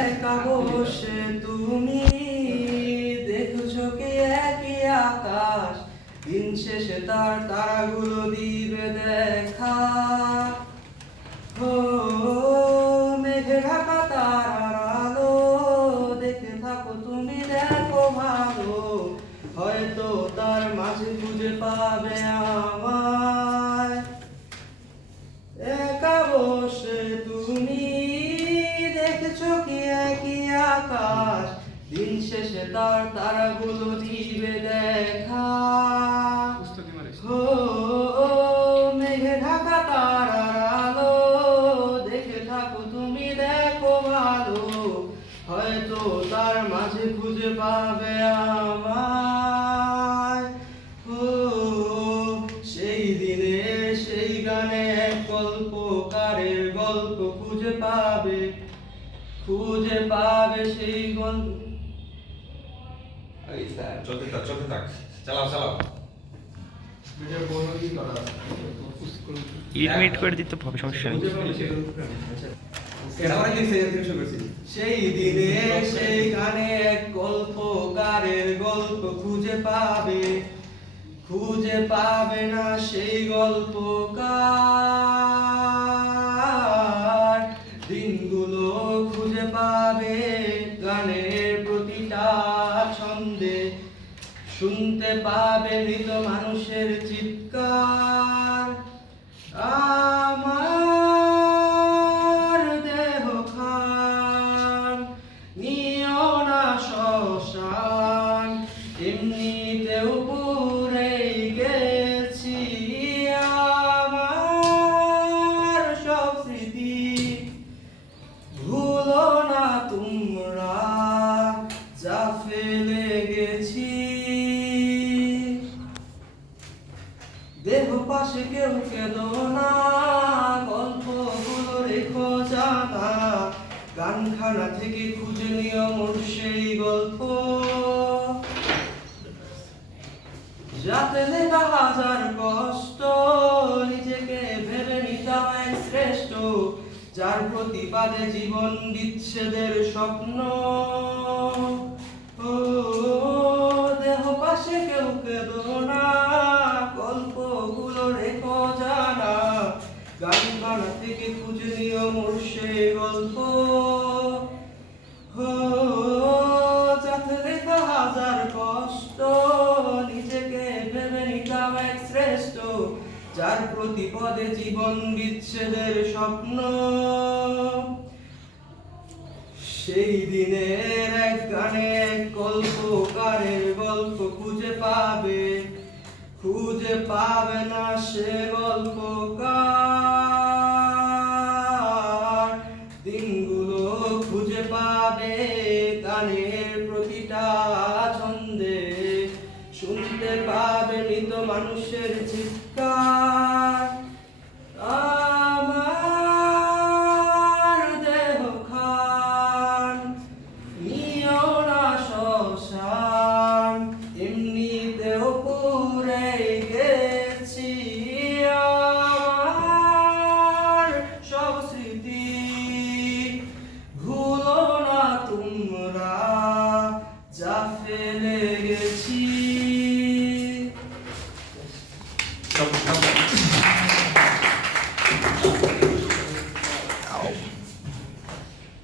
একা বসে তুমি দেখছো কি একই আকাশ, দিন শেষে তার তারাগুলো দিবে দেখা। ও মেঘে ঢাকা তারার আলো দেখে থাকো তুমি, দেখো ভালো, হয়তো তার মাঝে খুঁজে পাবে আমায়। একা বসে তুমি দেখছো কি একই আকাশ, দিন শেষে তার তারাগুলো দিবে দেখা। ও মেঘে ঢাকা তারার আলো দেখে থাকো তুমি, দেখো ভালো, হয়তো তার মাঝে খুঁজে পাবে আমায়। ও সেই দিনে সেই গানে এক গল্পকারের গল্প খুঁজে পাবে, খুঁজে পাবে সেই গল্প। চলতে থাক, চালাও চালাও। ইডমিট করে দিতে হবে, সমস্যা নেই। সেই দিনে সেই গানে এক গল্পকারের গল্প খুঁজে পাবে, খুঁজে পাবে না সেই গল্পকার। দিনগুলো খুঁজে পাবে গানের প্রতিটা ছন্দে, শুনতে পাবে মৃত মানুষের চিৎকার। আমার দেহ খান নিও না শ্মশান, এমনিতেও পুড়েই গেছি। আমার সব স্মৃতি ভুলো না তোমরা, যা ফেলে গেছি। দেহ পাশে কেউ কেঁদো না, গল্পগুলো রেখো জানা, গানখানা থেকে খুঁজে নিও মোর সেই গল্প। যাতে লেখা হাজার কষ্ট, নিজেকে ভেবে নিতাম এক শ্রেষ্ঠ, যার প্রতিবাদে জীবন বিচ্ছেদের স্বপ্ন। ও দেহ পাশে কেউ কেঁদো না, গল্পগুলো রেখো জানা, গানখানা থেকে খুঁজে নিও মোর সেই গল্প। ও যাতে লেখা হাজার কষ্ট, নিজেকে ভেবে নিতাম এক শ্রেষ্ঠ, যার প্রতিপদে জীবন বিচ্ছেদের স্বপ্ন। সেই দিনের এক গানে এক গল্পকারের গল্প খুঁজে পাবে, খুঁজে পাবে না সে গল্পকার।